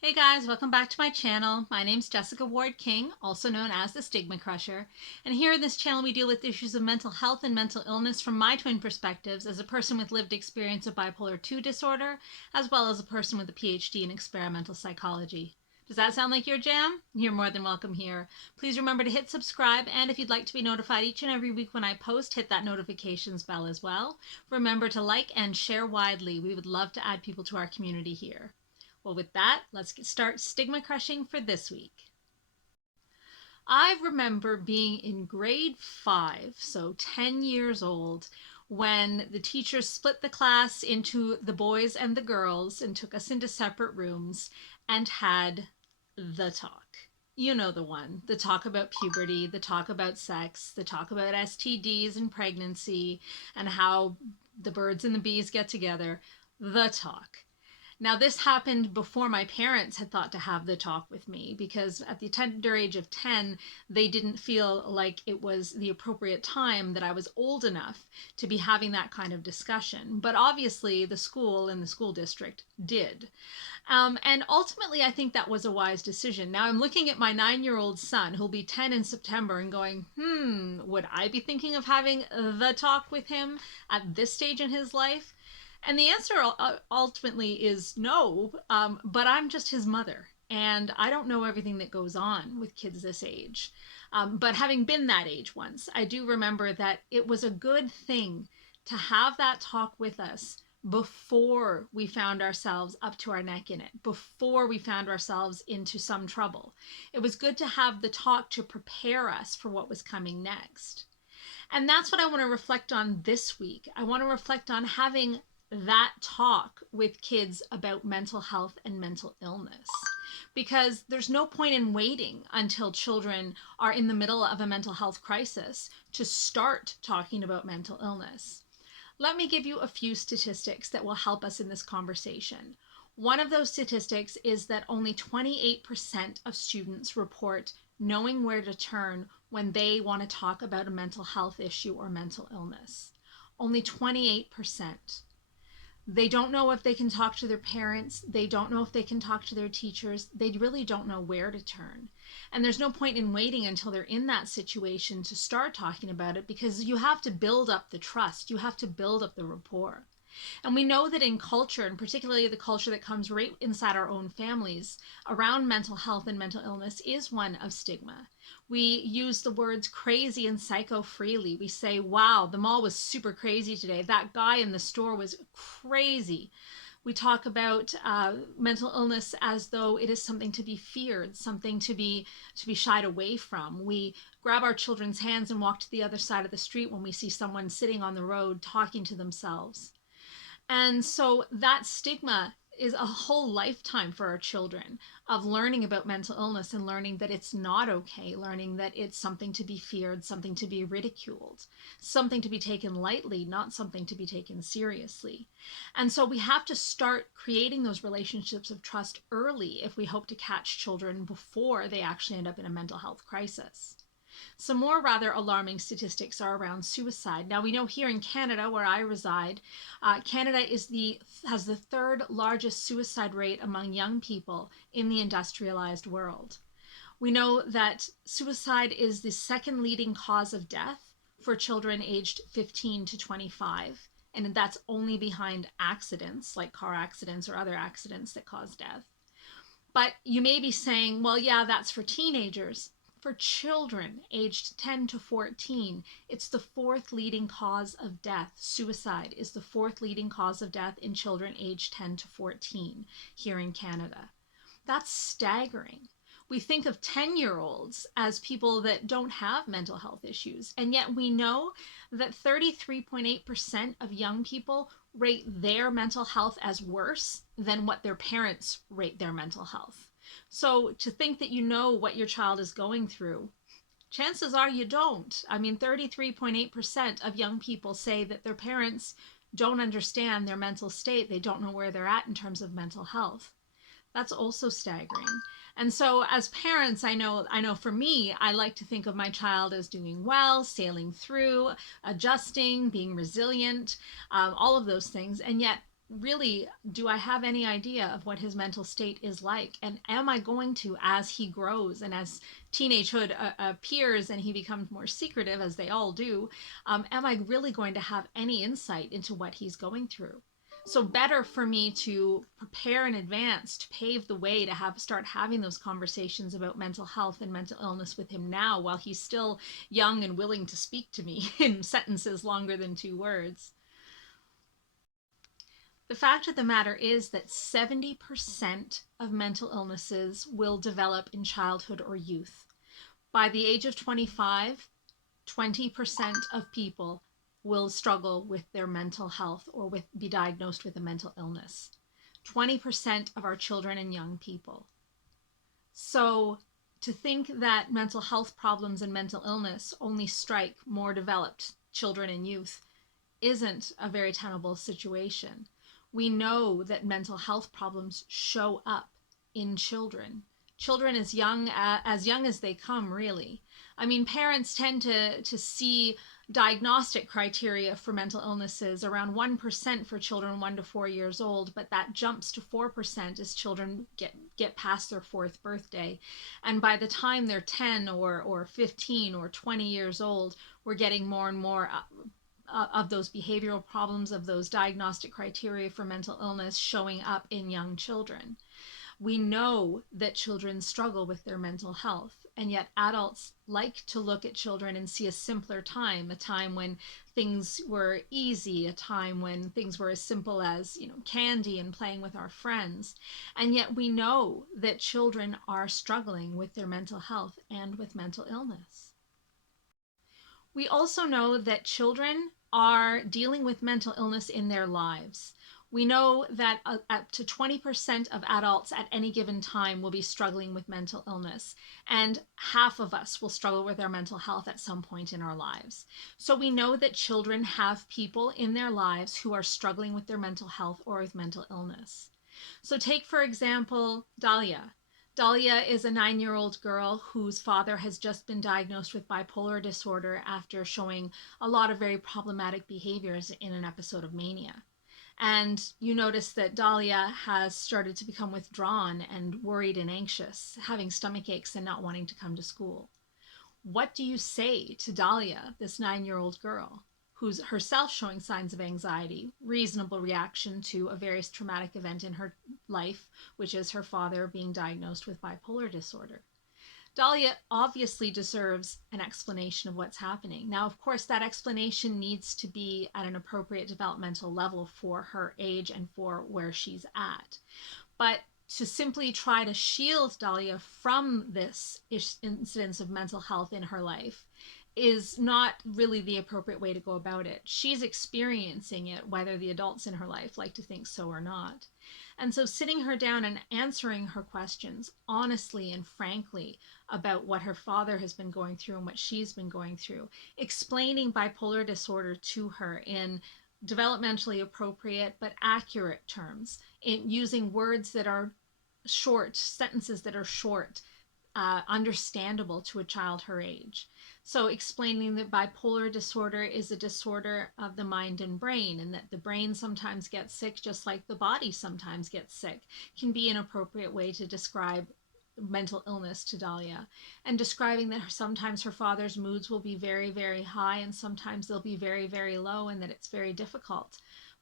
Hey guys, welcome back to my channel. My name's Jessica Ward King, also known as the StigmaCrusher. And here in this channel we deal with issues of mental health and mental illness from my twin perspectives as a person with lived experience of bipolar 2 disorder, as well as a person with a PhD in experimental psychology. Does that sound like your jam? You're more than welcome here. Please remember to hit subscribe, and if you'd like to be notified each and every week when I post, hit that notifications bell as well. Remember to like and share widely. We would love to add people to our community here. Well, with that, let's start stigma crushing for this week. I remember being in grade 5, so 10 years old, when the teachers split the class into the boys and the girls and took us into separate rooms and had the talk. You know the one, the talk about puberty, the talk about sex, the talk about STDs and pregnancy, and how the birds and the bees get together. The talk. Now, this happened before my parents had thought to have the talk with me because at the tender age of 10, they didn't feel like it was the appropriate time that I was old enough to be having that kind of discussion. But obviously, the school and the school district did. And ultimately, I think that was a wise decision. Now, I'm looking at my 9-year-old son, who'll be 10 in September, and going, would I be thinking of having the talk with him at this stage in his life? And the answer ultimately is no, but I'm just his mother. And I don't know everything that goes on with kids this age. But having been that age once, I do remember that it was a good thing to have that talk with us before we found ourselves up to our neck in it, before we found ourselves into some trouble. It was good to have the talk to prepare us for what was coming next. And that's what I want to reflect on this week. I want to reflect on having that talk with kids about mental health and mental illness. Because there's no point in waiting until children are in the middle of a mental health crisis to start talking about mental illness. Let me give you a few statistics that will help us in this conversation. One of those statistics is that only 28% of students report knowing where to turn when they want to talk about a mental health issue or mental illness. Only 28%. They don't know if they can talk to their parents. They don't know if they can talk to their teachers. They really don't know where to turn. And there's no point in waiting until they're in that situation to start talking about it because you have to build up the trust. You have to build up the rapport. And we know that in culture, and particularly the culture that comes right inside our own families, around mental health and mental illness is one of stigma. We use the words crazy and psycho freely. We say, wow, the mall was super crazy today. That guy in the store was crazy. We talk about mental illness as though it is something to be feared, something to be shied away from. We grab our children's hands and walk to the other side of the street when we see someone sitting on the road talking to themselves. And so that stigma is a whole lifetime for our children of learning about mental illness and learning that it's not okay, learning that it's something to be feared, something to be ridiculed, something to be taken lightly, not something to be taken seriously. And so we have to start creating those relationships of trust early if we hope to catch children before they actually end up in a mental health crisis. Some more rather alarming statistics are around suicide. Now we know here in Canada, where I reside, Canada has the third largest suicide rate among young people in the industrialized world. We know that suicide is the second leading cause of death for children aged 15 to 25, and that's only behind accidents like car accidents or other accidents that cause death. But you may be saying, well, yeah, that's for teenagers. For children aged 10 to 14, it's the fourth leading cause of death. Suicide is the fourth leading cause of death in children aged 10 to 14 here in Canada. That's staggering. We think of 10-year-olds as people that don't have mental health issues, and yet we know that 33.8% of young people rate their mental health as worse than what their parents rate their mental health. So to think that you know what your child is going through, chances are you don't. I mean, 33.8% of young people say that their parents don't understand their mental state. They don't know where they're at in terms of mental health. That's also staggering. And so as parents, I know for me, I like to think of my child as doing well, sailing through, adjusting, being resilient, all of those things. And yet really, do I have any idea of what his mental state is like? And am I going to, as he grows and as teenagehood appears and he becomes more secretive, as they all do, am I really going to have any insight into what he's going through? So better for me to prepare in advance to pave the way to start having those conversations about mental health and mental illness with him now while he's still young and willing to speak to me in sentences longer than 2 words. The fact of the matter is that 70% of mental illnesses will develop in childhood or youth. By the age of 25, 20% of people will struggle with their mental health or be diagnosed with a mental illness. 20% of our children and young people. So to think that mental health problems and mental illness only strike more developed children and youth isn't a very tenable situation. We know that mental health problems show up in children. Children as young as they come, really. I mean, parents tend to see diagnostic criteria for mental illnesses around 1% for children 1 to 4 years old, but that jumps to 4% as children get past their 4th birthday. And by the time they're 10 or 15 or 20 years old, we're getting more and more of those behavioral problems, of those diagnostic criteria for mental illness showing up in young children. We know that children struggle with their mental health, and yet adults like to look at children and see a simpler time, a time when things were easy, a time when things were as simple as, candy and playing with our friends. And yet we know that children are struggling with their mental health and with mental illness. We also know that children are dealing with mental illness in their lives. We know that up to 20% of adults at any given time will be struggling with mental illness, and half of us will struggle with our mental health at some point in our lives. So we know that children have people in their lives who are struggling with their mental health or with mental illness. So take, for example, Dahlia. Dahlia is a 9-year-old girl whose father has just been diagnosed with bipolar disorder after showing a lot of very problematic behaviors in an episode of mania. And you notice that Dahlia has started to become withdrawn and worried and anxious, having stomach aches and not wanting to come to school. What do you say to Dahlia, this 9-year-old girl, who's herself showing signs of anxiety, reasonable reaction to a very traumatic event in her life, which is her father being diagnosed with bipolar disorder? Dahlia obviously deserves an explanation of what's happening. Now, of course, that explanation needs to be at an appropriate developmental level for her age and for where she's at. But to simply try to shield Dahlia from this incidence of mental health in her life is not really the appropriate way to go about it. She's experiencing it, whether the adults in her life like to think so or not. And so sitting her down and answering her questions honestly and frankly about what her father has been going through and what she's been going through, explaining bipolar disorder to her in developmentally appropriate but accurate terms, in using words that are short, sentences that are short, understandable to a child her age. So explaining that bipolar disorder is a disorder of the mind and brain, and that the brain sometimes gets sick just like the body sometimes gets sick, can be an appropriate way to describe mental illness to Dahlia. And describing that sometimes her father's moods will be very, very high and sometimes they'll be very, very low, and that it's very difficult.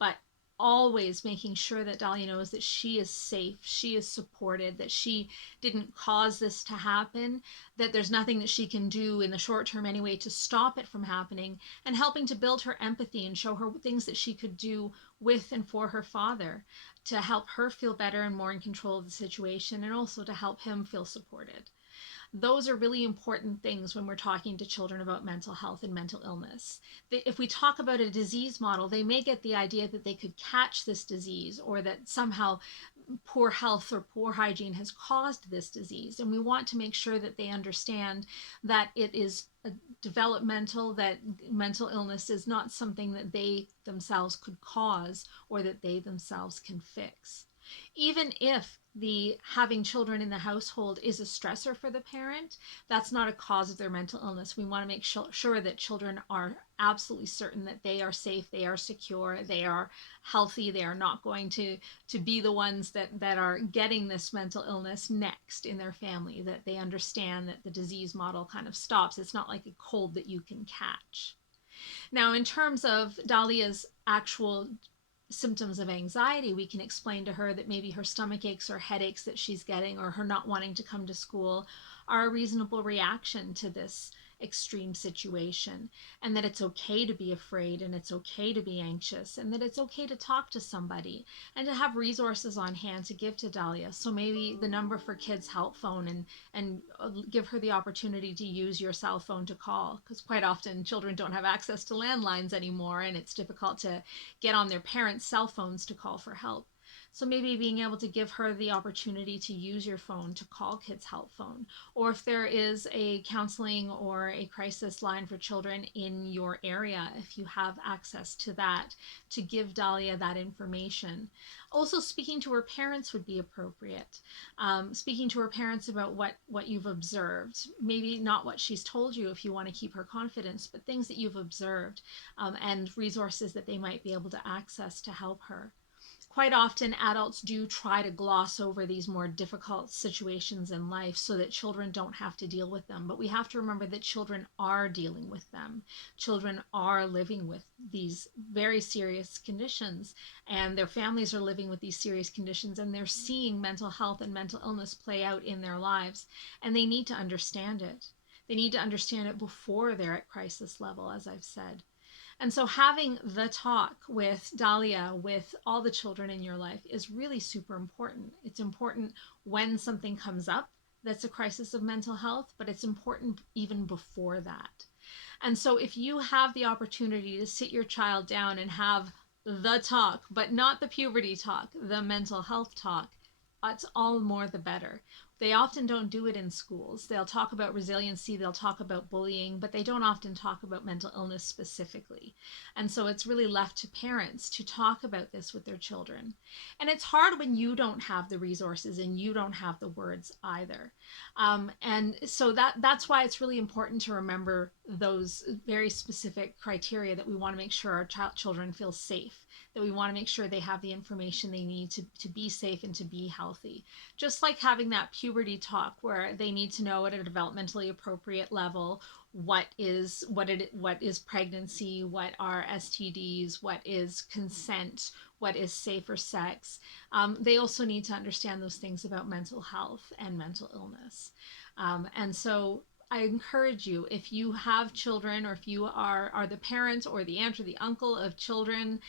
But always making sure that Dahlia knows that she is safe, she is supported, that she didn't cause this to happen, that there's nothing that she can do in the short term anyway to stop it from happening, and helping to build her empathy and show her things that she could do with and for her father to help her feel better and more in control of the situation, and also to help him feel supported. Those are really important things when we're talking to children about mental health and mental illness. If we talk about a disease model, they may get the idea that they could catch this disease, or that somehow poor health or poor hygiene has caused this disease. And we want to make sure that they understand that it is a developmental, that mental illness is not something that they themselves could cause or that they themselves can fix. Even if the having children in the household is a stressor for the parent, that's not a cause of their mental illness. We want to make sure that children are absolutely certain that they are safe, they are secure, they are healthy, they are not going to be the ones that are getting this mental illness next in their family, that they understand that the disease model kind of stops. It's not like a cold that you can catch. Now, in terms of Dahlia's actual symptoms of anxiety, we can explain to her that maybe her stomach aches or headaches that she's getting, or her not wanting to come to school, are a reasonable reaction to this extreme situation, and that it's okay to be afraid, and it's okay to be anxious, and that it's okay to talk to somebody, and to have resources on hand to give to Dahlia. So maybe the number for Kids Help Phone, and give her the opportunity to use your cell phone to call, because quite often children don't have access to landlines anymore, and it's difficult to get on their parents' cell phones to call for help. So maybe being able to give her the opportunity to use your phone to call Kids Help Phone, or if there is a counseling or a crisis line for children in your area, if you have access to that, to give Dahlia that information. Also, speaking to her parents would be appropriate. Speaking to her parents about what you've observed, maybe not what she's told you if you want to keep her confidence, but things that you've observed, and resources that they might be able to access to help her. Quite often, adults do try to gloss over these more difficult situations in life so that children don't have to deal with them. But we have to remember that children are dealing with them. Children are living with these very serious conditions, and their families are living with these serious conditions, and they're seeing mental health and mental illness play out in their lives, and they need to understand it. They need to understand it before they're at crisis level, as I've said. And so having the talk with Dahlia, with all the children in your life, is really super important. It's important when something comes up that's a crisis of mental health, but it's important even before that. And so if you have the opportunity to sit your child down and have the talk, but not the puberty talk, the mental health talk, it's all more the better. They often don't do it in schools. They'll talk about resiliency, they'll talk about bullying, but they don't often talk about mental illness specifically. And so it's really left to parents to talk about this with their children. And it's hard when you don't have the resources and you don't have the words either. And so that's why it's really important to remember those very specific criteria, that we want to make sure our children feel safe, that we want to make sure they have the information they need to be safe and to be healthy. Just like having that puberty talk where they need to know at a developmentally appropriate level what is pregnancy, what are STDs, what is consent, what is safer sex. They also need to understand those things about mental health and mental illness. And so I encourage you, if you have children, or if you are the parent or the aunt or the uncle of children,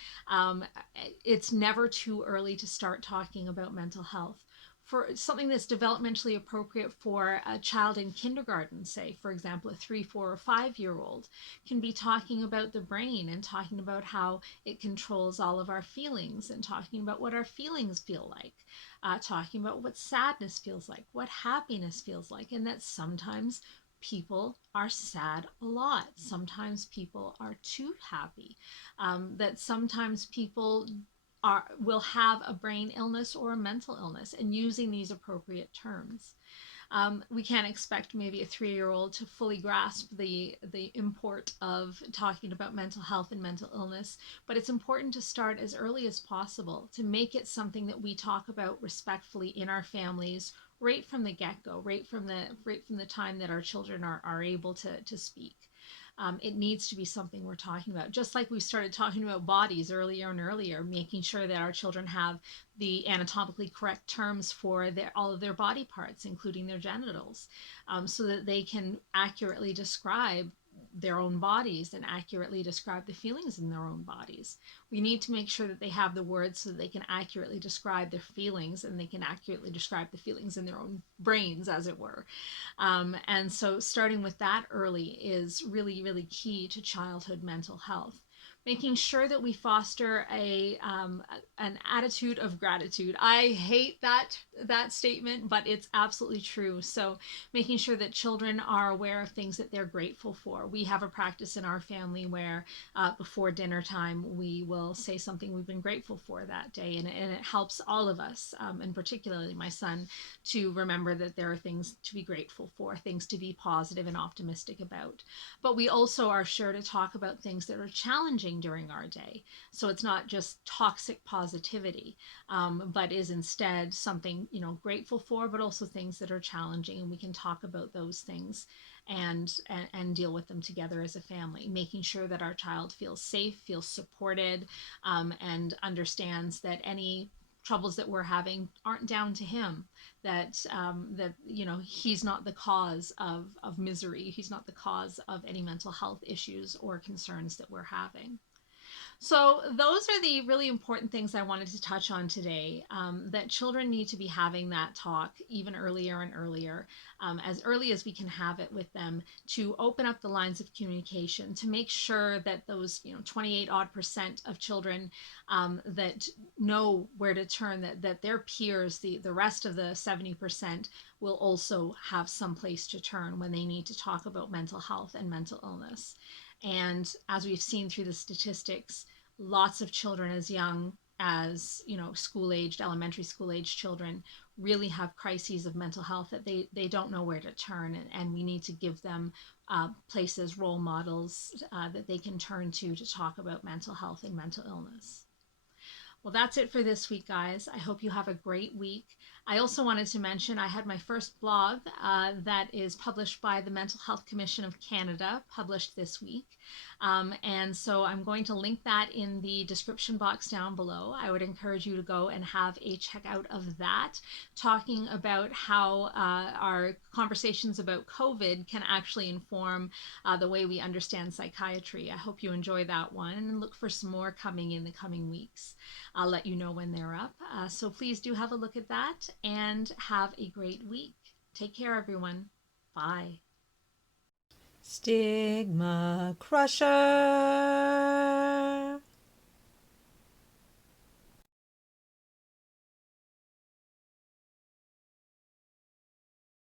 it's never too early to start talking about mental health. For something that's developmentally appropriate for a child in kindergarten, say, for example, a 3, 4, or 5-year-old, can be talking about the brain, and talking about how it controls all of our feelings, and talking about what our feelings feel like, talking about what sadness feels like, what happiness feels like, and that sometimes people are sad a lot. Sometimes people are too happy. That sometimes people will have a brain illness or a mental illness, and using these appropriate terms. We can't expect maybe a 3-year-old to fully grasp the import of talking about mental health and mental illness, but it's important to start as early as possible, to make it something that we talk about respectfully in our families right from the get-go, right from the time that our children are able to speak. It needs to be something we're talking about. Just like we started talking about bodies earlier and earlier, making sure that our children have the anatomically correct terms for all of their body parts, including their genitals, so that they can accurately describe their own bodies and accurately describe the feelings in their own bodies. We need to make sure that they have the words so that they can accurately describe their feelings, and they can accurately describe the feelings in their own brains, as it were. And so starting with that early is really, really key to childhood mental health. making sure that we foster an attitude of gratitude. I hate that statement, but it's absolutely true. So making sure that children are aware of things that they're grateful for. We have a practice in our family where before dinner time we will say something we've been grateful for that day, and it helps all of us, and particularly my son, to remember that there are things to be grateful for, things to be positive and optimistic about. But we also are sure to talk about things that are challenging during our day. So it's not just toxic positivity, but is instead something, grateful for, but also things that are challenging. And we can talk about those things and deal with them together as a family, making sure that our child feels safe, feels supported, and understands that any troubles that we're having aren't down to him, that he's not the cause of misery, he's not the cause of any mental health issues or concerns that we're having. So, those are the really important things I wanted to touch on today. That children need to be having that talk even earlier and earlier, as early as we can have it with them, to open up the lines of communication, to make sure that those 28 odd percent of children that know where to turn, that their peers, the rest of the 70%, will also have some place to turn when they need to talk about mental health and mental illness. And as we've seen through the statistics, lots of children as young as school aged, elementary school aged children really have crises of mental health that they don't know where to turn, and we need to give them places, role models that they can turn to talk about mental health and mental illness. Well, that's it for this week, guys. I hope you have a great week. I also wanted to mention I had my first blog that is published by the Mental Health Commission of Canada, published this week. And so I'm going to link that in the description box down below. I would encourage you to go and have a check out of that, talking about how our conversations about COVID can actually inform the way we understand psychiatry. I hope you enjoy that one and look for some more coming in the coming weeks. I'll let you know when they're up. So please do have a look at that and have a great week. Take care, everyone. Bye. StigmaCrusher.